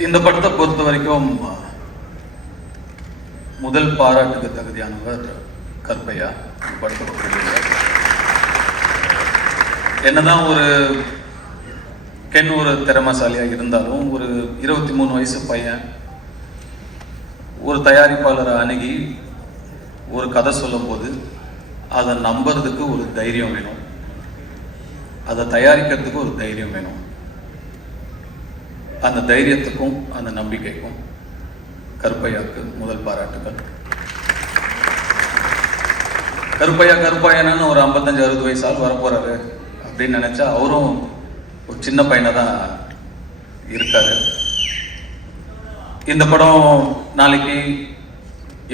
இந்த படத்தை பொறுத்த வரைக்கும் முதல் பாராட்டுக்கு தகுதியானவர் கருப்பையா. இந்த படத்தை என்னதான் ஒரு கென் ஒரு திறமைசாலியாக இருந்தாலும் ஒரு 23 வயசு பையன் ஒரு தயாரிப்பாளரை அணுகி ஒரு கதை சொல்லும் போது அதை நம்புறதுக்கு ஒரு தைரியம் வேணும், அதை தயாரிக்கிறதுக்கு ஒரு தைரியம் வேணும். அந்த தைரியத்துக்கும் அந்த நம்பிக்கைக்கும் கருப்பையாவுக்கு முதல் பாராட்டுகள். கருப்பையான்னு ஒரு 55-60 வயசு ஆள் வரப்போறாரு அப்படின்னு நினைச்சா அவரும் ஒரு சின்ன பையனை தான் இருக்காரு. இந்த படம் நாளைக்கு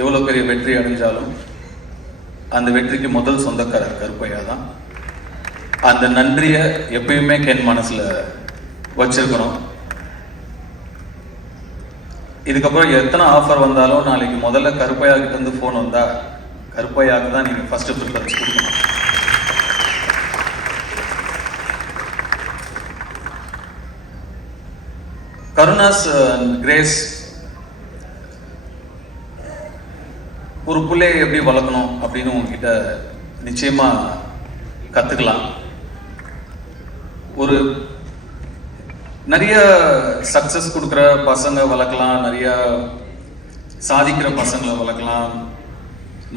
எவ்வளோ பெரிய வெற்றி அடைஞ்சாலும் அந்த வெற்றிக்கு முதல் சொந்தக்காரர் கருப்பையா தான். அந்த நன்றியை எப்பயுமே கென் மனசுல வச்சிருக்கணும். இதுக்கப்புறம் எத்தனை ஆஃபர் வந்தாலும் நாளைக்கு முதல்ல கருப்பையா கிட்ட இருந்து ஃபோன் வந்தா கருப்பையாவுக்கு தான் நீங்க ஃபர்ஸ்ட் ப்ரிஃபரன்ஸ் கொடுக்கணும். கருணாஸ் கிரேஸ் ஒரு பிள்ளையை எப்படி வளர்க்கணும் அப்படின்னு உங்ககிட்ட நிச்சயமா கத்துக்கலாம். ஒரு நிறைய சக்சஸ் கொடுக்குற பசங்க வளர்க்கலாம், நிறைய சாதிக்கிற பசங்களை வளர்க்கலாம்.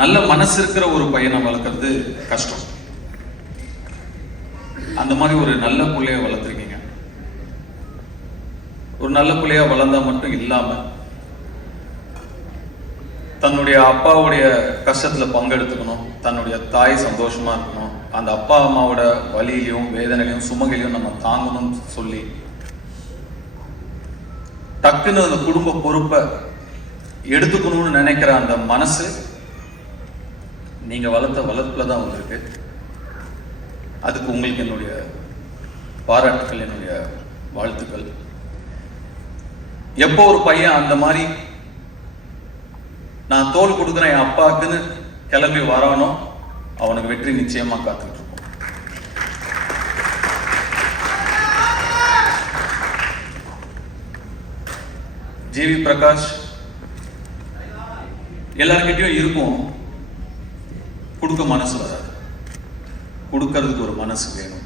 நல்ல மனசு இருக்கிற ஒரு பையனை வளர்க்கறது கஷ்டம். அந்த மாதிரி ஒரு நல்ல பிள்ளைய வளர்த்துருக்கீங்க. ஒரு நல்ல பிள்ளையா வளர்ந்தா மட்டும் இல்லாம தன்னுடைய அப்பாவுடைய கஷ்டத்துல பங்கெடுத்துக்கணும், தன்னுடைய தாய் சந்தோஷமா இருக்கணும், அந்த அப்பா அம்மாவோட வலியிலையும் வேதனையிலையும் சுமகையிலையும் நம்ம தாங்கணும்னு சொல்லி டக்குன்னு அந்த குடும்ப பொறுப்பை எடுத்துக்கணும்னு நினைக்கிற அந்த மனசு நீங்க வளர்த்த வளர்ப்புல தான் வந்திருக்கு. அதுக்கு உங்களுக்கு என்னுடைய பாராட்டுக்கள், என்னுடைய வாழ்த்துக்கள். எப்போ ஒரு பையன் அந்த மாதிரி நான் தோல் கொடுக்குறேன் என் அப்பாவுக்குன்னு கிளம்பி வரானோ அவனுக்கு வெற்றி நிச்சயமா காத்துட்டு இருக்கும். ஜிவி பிரகாஷ் எல்லார்கிட்டையும் இருக்கும், கொடுக்க மனசு வராது, கொடுக்கறதுக்கு ஒரு மனசு வேணும்.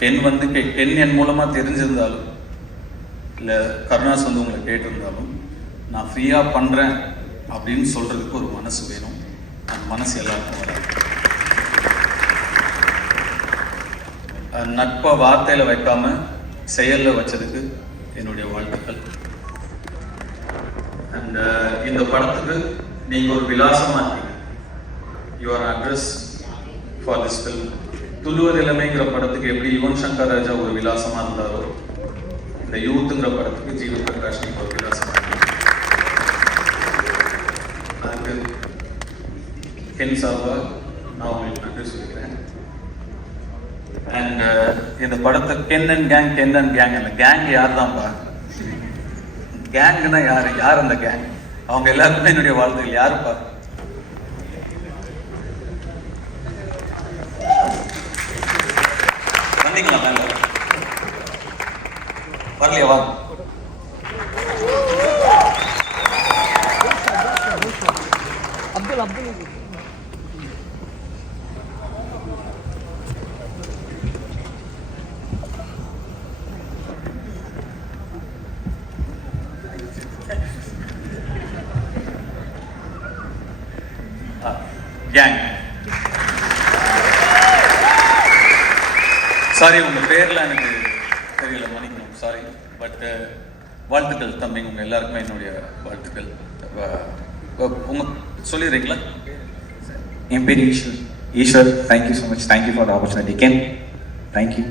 டென் என் மூலமா தெரிஞ்சிருந்தாலும் இல்லை கருணாஸ் உங்களை கேட்டிருந்தாலும் நான் ஃப்ரீயா பண்றேன் அப்படின்னு சொல்றதுக்கு ஒரு மனசு வேணும். அந்த மனசு எல்லாருக்கும் வராது. நட்பை வார்த்தையில வைக்காம செயல்ல வச்சதுக்கு என்னுடைய வாழ்த்துக்கள். அண்ட் இந்த படத்துக்கு நீங்க ஒரு விலாசமா இருக்கீங்க. Your address for this film. துள்ளுவர் இளமைங்கிற படத்துக்கு எப்படி யுவன் சங்கர் ராஜா ஒரு விலாசமா இருந்தாரோ, இந்த யூத்துங்கிற படத்துக்கு ஜிவி பிரகாஷ் நீங்க ஒரு விலாசமா இருக்கீங்க. அதுக்கு கென் சார்பா நான் உங்களுக்கு நன்றி சொல்லிக்கிறேன். அண்ட் இந்த படத்தை கென் அண்ட் கேங், அந்த கேங் யார் தான்ப்பா? கேங்னா யார் அந்த கேங்? அவங்க எல்லாருக்குமே என்னுடைய வாழ்த்துக்கள். யாருப்பா? வந்தீங்களா? மேல வரலையா? வா. கேங். சாரி, உங்க பேர்ல எனக்கு தெரியல, மன்னிக்கணும், சாரி. பட் வாழ்த்துக்கள் தம்பிங்க, உங்க எல்லாருக்குமே என்னுடைய வாழ்த்துக்கள். உங்க சொல்லிடுறீங்களா? என் பேர் Eswar. Thank you so much. Thank you for the opportunity Ken. Thank you.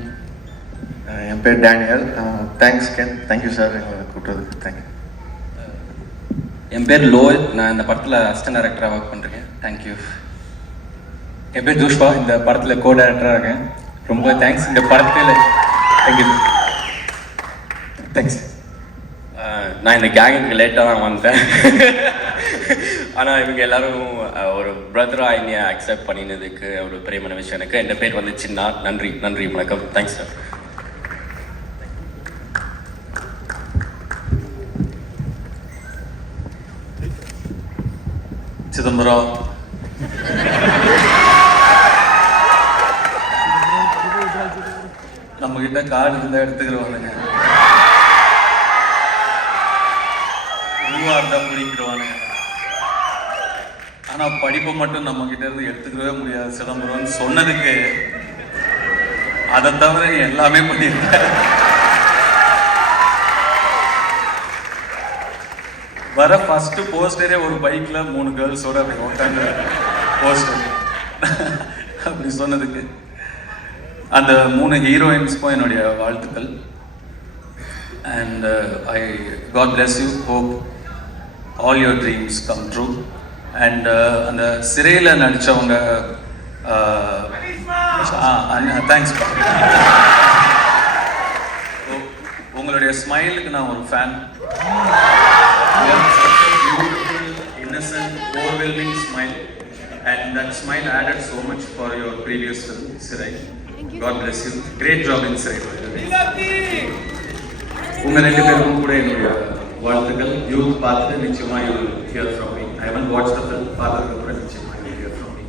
என் பேர் Daniel. Thanks Ken. Thank you sir எங்களை கூப்பிட்டதுக்கு. தேங்க்யூ. என் பேர் லோல். நான் இந்த படத்தில் அசிஸ்டன்ட் டைரக்டராக ஒர்க் பண்ணுறேன். தேங்க்யூ. என் பேர் ஜோஷ்வா. இந்த படத்தில் கோ டைரக்டராக இருக்கேன். ரொம்ப தேங்க்ஸ். இந்த படத்தில் தேங்க்யூ. தேங்க்ஸ். நான் இந்த கேங்குக்கு லேட்டாக தான் வந்தேன். ஆனால் இவங்க எல்லாரும் ஒரு பிரதராக என்னைய அக்செப்ட் பண்ணினதுக்கு ஒரு பெரியமான விஷயம் எனக்கு. என் பேர் வந்து சின்னா. நன்றி, வணக்கம். Thanks sir. சிதம்பரம், நம்ம கிட்ட கார்டு இருந்தா எடுத்துக்கிறவானுங்க, ரூபா இருந்தா பிடிக்கிடுவானுங்க. ஆனா படிப்பை மட்டும் நம்ம கிட்ட இருந்து எடுத்துக்கவே முடியாது சிதம்பரம்னு சொன்னதுக்கு அதை தவிர எல்லாமே பண்ணியிருக்க. வர ஃபர்ஸ்ட் போஸ்டரே ஒரு பைக்ல 3 கேர்ள்ஸோட அப்படி உட்காந்து போஸ்டர் அப்படி சொன்னதுக்கு அந்த 3 ஹீரோயின்ஸ்க்கும் என்னுடைய வாழ்த்துக்கள். And I God bless you, hope all your dreams come true. And அந்த சிறையில் நடித்தவங்க தேங்க்ஸ். உங்களுடைய ஸ்மைலுக்கு நான் ஒரு fan. Beautiful, innocent, overwhelming smile, and that smile added so much for your previous film, Sirai. God bless you. Great job in Sirai. உங்க 2 பேருக்கும் கூட என்னுடைய வாழ்த்துக்கள். யூத் பார்த்து நிச்சயமா you will hear from me. I haven't watched the film, பார்த்ததுக்கு கூட நிச்சயமா you will hear from me.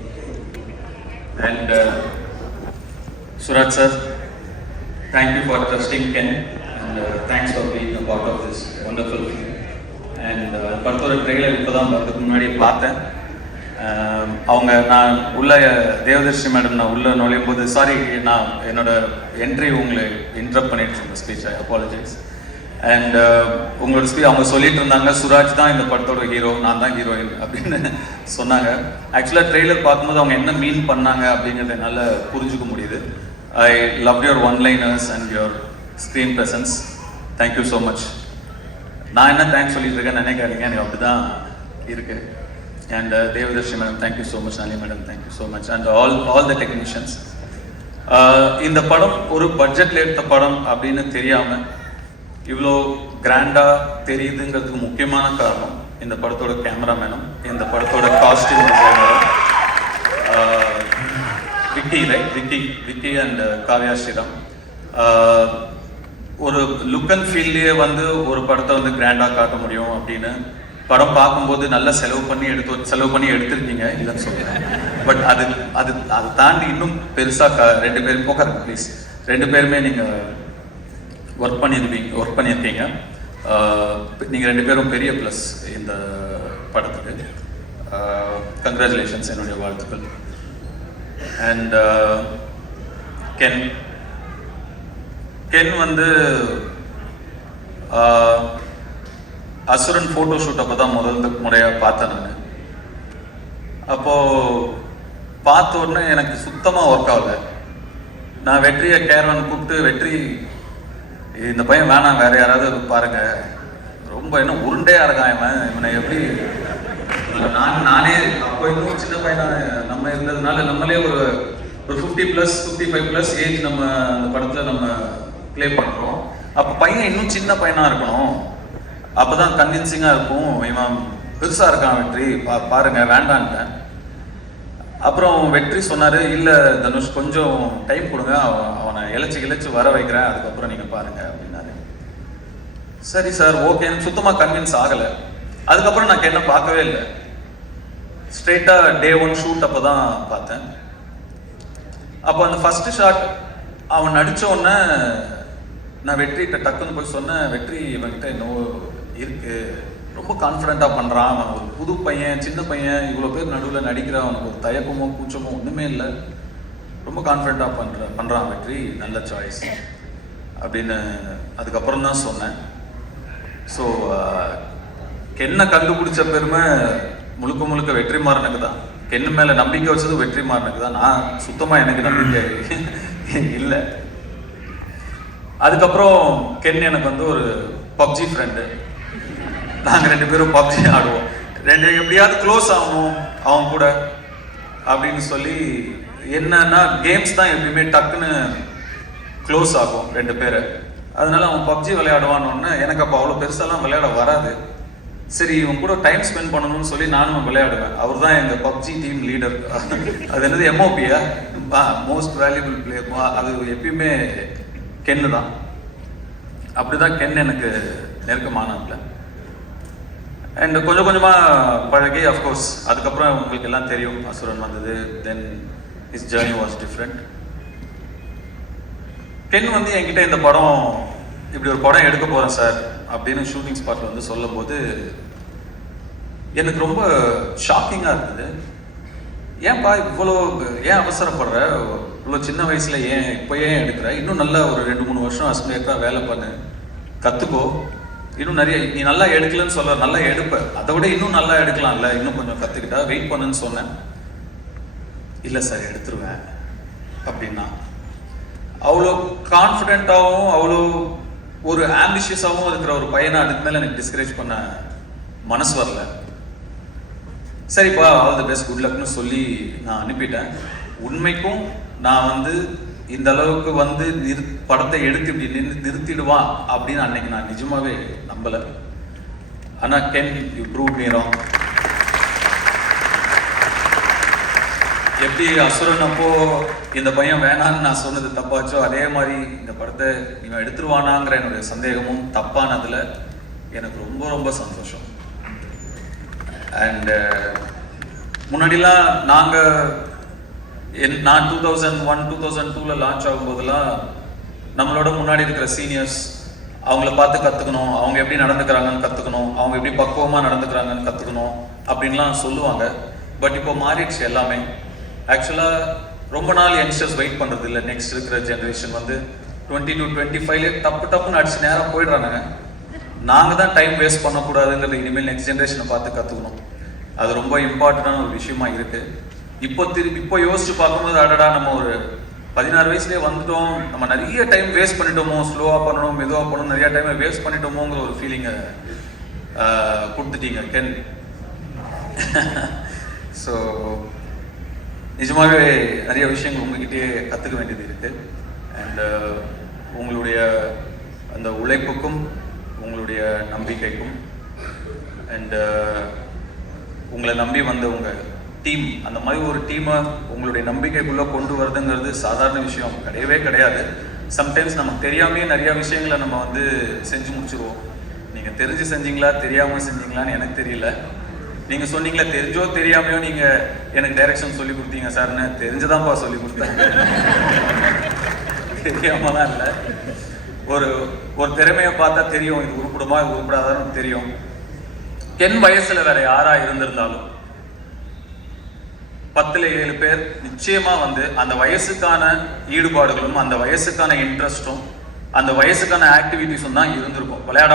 And Suraj sir, thank you for trusting Ken, and thanks for being a part of this wonderful film. And படத்தோட trailer இப்போ தான் வரதுக்கு முன்னாடி பார்த்தேன். அவங்க நான் உள்ள தேவதர்ஷி மேடம் நான் உள்ளே நுழையும் போது, சாரி நான் என்னோட என்ட்ரி உங்களை இன்டரப்ட் பண்ணிட்டு இருந்தேன் ஸ்பீச், ஐ அப்பாலஜைஸ். அண்ட் உங்களோட ஸ்பீச் அவங்க சொல்லிட்டு இருந்தாங்க, சுராஜ் தான் இந்த படத்தோட ஹீரோ, நான் தான் ஹீரோயின் அப்படின்னு சொன்னாங்க. ஆக்சுவலாக ட்ரெய்லர் பார்க்கும்போது அவங்க என்ன மீன் பண்ணாங்க அப்படிங்கிறத என்னால் புரிஞ்சுக்க முடியுது. I love your one-liners and your screen presence. Thank you so much. நான் என்ன தேங்க்ஸ் சொல்லிட்டு இருக்கேன் நினைக்காதீங்க, எனக்கு அப்படி தான் இருக்கு. And Devadarshi madam thank you so much, Nani madam thank you so much, and all the technicians. இந்த படம் ஒரு பட்ஜெட்டில் எடுத்த படம் அப்படின்னு தெரியாமல் இவ்வளோ கிராண்டாக தெரியுதுங்கிறதுக்கு முக்கியமான காரணம் இந்த படத்தோட கேமராமேனும் இந்த படத்தோட காஸ்டியூம் டிசைனரும் விக்கி அண்ட் காவ்யா ஸ்ரீராம். ஒரு லுக் அண்ட் ஃபீல்லையே வந்து ஒரு படத்தை வந்து கிராண்டாக காட்ட முடியும் அப்படின்னு படம் பார்க்கும்போது நல்லா செலவு பண்ணி எடுத்திருக்கீங்க இல்லைன்னு சொல்லுறேன். பட் அதை தாண்டி இன்னும் பெருசாக 2 பேரும் போக்காருங்க ப்ளீஸ், 2 பேருமே நீங்கள் ஒர்க் பண்ணியிருக்கீங்க. நீங்கள் 2 பேரும் பெரிய ப்ளஸ் இந்த படத்துக்கு. கங்க்ராச்சுலேஷன்ஸ், என்னுடைய வாழ்த்துக்கள். அண்ட் கென் வந்து அசுரன் ஃபோட்டோ ஷூட் அப்போ தான் முதல் முறையாக பார்த்தேன் நான். அப்போது பார்த்த உடனே எனக்கு சுத்தமாக ஒர்க் ஆகலை. நான் வெற்றியை கேரவன் கூப்பிட்டு, வெற்றி இந்த பையன் வேணாம், வேற யாராவது பாருங்க, ரொம்ப என்ன உருண்டையாக இருக்கான் இவனை எப்படி. நானே அப்போ இன்னும் சின்ன பையனா நம்ம இருந்ததுனால நம்மளே ஒரு 50+, 55+ ஏஜ் நம்ம அந்த படத்தில் நம்ம ப்ளே பண்ணுறோம். அப்போ பையன் இன்னும் சின்ன பையனாக இருக்கணும், அப்போ தான் கன்வின்சிங்காக இருக்கும். இவன் பெருசாக இருக்கான் வெற்றி, பாருங்க வேண்டான்ட்டேன். அப்புறம் வெற்றி சொன்னார், இல்லை தனுஷ் கொஞ்சம் டைம் கொடுங்க, அவனை இழைச்சி வர வைக்கிறேன், அதுக்கப்புறம் நீங்கள் பாருங்க அப்படின்னாரு. சரி சார் ஓகேன்னு சுத்தமாக கன்வின்ஸ் ஆகலை. அதுக்கப்புறம் நான் என்ன பார்க்கவே இல்லை. ஸ்ட்ரெயிட்டாக Day 1 ஷூட் அப்போ தான் பார்த்தேன். அப்போ அந்த ஃபஸ்ட்டு ஷாட் அவன் நடித்த உடனே நான் வெற்றிகிட்ட டக்குன்னு போய் சொன்னேன், வெற்றி இவன்கிட்ட இன்னும் இருக்கு, ரொம்ப கான்ஃபிடென்ட்டாக பண்ணுறான், அவன் ஒரு புது பையன், சின்ன பையன், இவ்வளோ பேர் நடுவில் நடிக்கிறான், அவனுக்கு ஒரு தயக்கமோ கூச்சமோ ஒன்றுமே இல்லை, ரொம்ப கான்ஃபிடென்ட்டாக பண்ணுறான் வெற்றி, நல்ல சாய்ஸ் அப்படின்னு அதுக்கப்புறம் தான் சொன்னேன். ஸோ கென்னை கண்டுபிடிச்ச பெருமை முழுக்க வெற்றிமாறனுக்கு தான். கென்னு மேலே நம்பிக்கை வச்சது வெற்றிமாறனுக்கு தான். நான் சுத்தமாக எனக்கு நம்பிக்கை இல்லை. அதுக்கப்புறம் கென் எனக்கு வந்து ஒரு பப்ஜி ஃப்ரெண்டு. நாங்கள் 2 பேரும் பப்ஜி ஆடுவோம். எப்படியாவது க்ளோஸ் ஆகணும் அவன் கூட அப்படின்னு சொல்லி, என்னன்னா கேம்ஸ் தான் எப்பயுமே டக்குன்னு க்ளோஸ் ஆகும் 2 பேரை. அதனால அவன் பப்ஜி விளையாடுவான்னு, எனக்கு அப்போ அவ்வளோ பெருசாலாம் விளையாட வராது. சரி இவன் கூட டைம் ஸ்பெண்ட் பண்ணணும்னு சொல்லி நானும் விளையாடுவேன். அவர் தான் எங்கள் பப்ஜி டீம் லீடர். அது என்னது MOPயா, மோஸ்ட் வேல்யூபிள் பிளேயர், அது எப்பயுமே கென்னு தான். அப்படிதான் கென் எனக்கு நெருக்கமானாப்ல. அண்ட் கொஞ்சம் கொஞ்சமாக பழகி அஃப்கோர்ஸ் அதுக்கப்புறம் உங்களுக்கு எல்லாம் தெரியும் அசுரன் வந்தது. Then his journey was different. Ken வந்து என்கிட்ட இந்த படம் இப்படி ஒரு படம் எடுக்க போகிறேன் சார் அப்படின்னு ஷூட்டிங் ஸ்பாட்டில் வந்து சொல்லும்போது எனக்கு ரொம்ப ஷாக்கிங்காக இருந்தது. ஏன்பா இவ்வளோ ஏன் அவசரப்படுற, இவ்வளோ சின்ன வயசில் ஏன் இப்போ ஏன் எடுக்கிற, இன்னும் நல்லா ஒரு 2-3 வருஷம் அசிஸ்டண்டாக வேலை பண்ணு, கற்றுக்கோ, இன்னும் நிறைய நீ நல்லா எடுக்கலன்னு சொல்ல, நல்லா எடுப்ப, அதை விட இன்னும் நல்லா எடுக்கலாம்ல, இன்னும் கொஞ்சம் கற்றுக்கிட்டா வெயிட் பண்ணுன்னு சொன்னேன். இல்லை சார் எடுத்துருவேன் அப்படின்னா அவ்வளோ கான்ஃபிடென்ட்டாகவும் அவ்வளோ ஒரு ஆம்பிஷியஸாகவும் இருக்கிற ஒரு பையனை அதுக்கு மேலே எனக்கு டிஸ்கரேஜ் பண்ண மனசு வரல. சரிப்பா ஆல் தி பெஸ்ட் குட் லக்னு சொல்லி நான் அனுப்பிட்டேன். உண்மைக்கும் நான் வந்து இந்த அளவுக்கு வந்து படத்தை எடுத்து இப்படி நிறுத்திடுவான் அப்படின்னு அன்னைக்கு நான் நிஜமாவே நம்பலை. ஆனால் Ken you prove me wrong. எப்படி அசுரன் அப்போ இந்த பையன் வேணான்னு நான் சொன்னது தப்பாச்சோ, அதே மாதிரி இந்த படத்தை இவன் எடுத்துருவானாங்கிற என்னுடைய சந்தேகமும் தப்பானதுல எனக்கு ரொம்ப ரொம்ப சந்தோஷம். அண்ட் முன்னாடிலாம் நான் 2001-2002 லான்ச் ஆகும்போதெல்லாம் நம்மளோட முன்னாடி இருக்கிற சீனியர்ஸ் அவங்கள பார்த்து கற்றுக்கணும், அவங்க எப்படி நடந்துக்கிறாங்கன்னு கற்றுக்கணும், அவங்க எப்படி பக்குவமாக நடந்துக்கிறாங்கன்னு கற்றுக்கணும் அப்படின்லாம் சொல்லுவாங்க. பட் இப்போ மாறிடுச்சு எல்லாமே. ஆக்சுவலாக ரொம்ப நாள் யங்ஸ்டர்ஸ் வெயிட் பண்ணுறது இல்லை. நெக்ஸ்ட் இருக்கிற ஜென்ரேஷன் வந்து 20 to 25 டப்புன்னு அடிச்சு நேரம் போயிடுறாங்க. நாங்கள் தான் டைம் வேஸ்ட் பண்ணக்கூடாதுங்கிறது இனிமேல் நெக்ஸ்ட் ஜென்ரேஷனை பார்த்து கற்றுக்கணும். அது ரொம்ப இம்பார்ட்டண்டான ஒரு விஷயமா இருக்குது. இப்போ யோசிச்சு பார்க்கும்போது அடடா நம்ம ஒரு 16 வயசுலேயே வந்துட்டோம், நம்ம நிறைய டைம் வேஸ்ட் பண்ணிட்டோமோ, ஸ்லோவாக பண்ணணும் மெதுவாக பண்ணணும், நிறையா டைமை வேஸ்ட் பண்ணிட்டோமோங்கிற ஒரு ஃபீலிங்கை கொடுத்துட்டீங்க கென். ஸோ நிஜமாகவே நிறைய விஷயங்கள் உங்ககிட்டயே கற்றுக்க வேண்டியது இருக்குது. அண்டு உங்களுடைய அந்த உழைப்புக்கும் உங்களுடைய நம்பிக்கைக்கும் அண்டு உங்களை நம்பி வந்த உங்கள் டீம், அந்த மாதிரி ஒரு டீமை உங்களுடைய நம்பிக்கைக்குள்ளே கொண்டு வரதுங்கிறது சாதாரண விஷயம் கிடையவே கிடையாது. சம்டைம்ஸ் நமக்கு தெரியாமையே நிறையா விஷயங்களை நம்ம வந்து செஞ்சு முடிச்சுருவோம். நீங்கள் தெரிஞ்சு செஞ்சீங்களா தெரியாமல் செஞ்சீங்களான்னு எனக்கு தெரியல. நீங்கள் சொன்னீங்களா தெரிஞ்சோ தெரியாமையோ நீங்கள் எனக்கு டைரக்ஷன் சொல்லி கொடுத்தீங்க சார்னு. தெரிஞ்சுதான்ப்பா சொல்லி கொடுத்தேன், தெரியாமலாம் இல்லை. ஒரு திறமையை பார்த்தா தெரியும், இது உருப்படுமா இது உருப்படாதான்னு தெரியும். கென் வயசில் வேற யாரா இருந்திருந்தாலும் 10ல் 7 பேர் நிச்சயமா வந்து அந்த வயசுக்கான ஈடுபாடுகளும் அந்த வயசுக்கான இன்ட்ரெஸ்டும் அந்த வயசுக்கான ஆக்டிவிட்டிஸும் தான் இருந்திருக்கும். விளையாட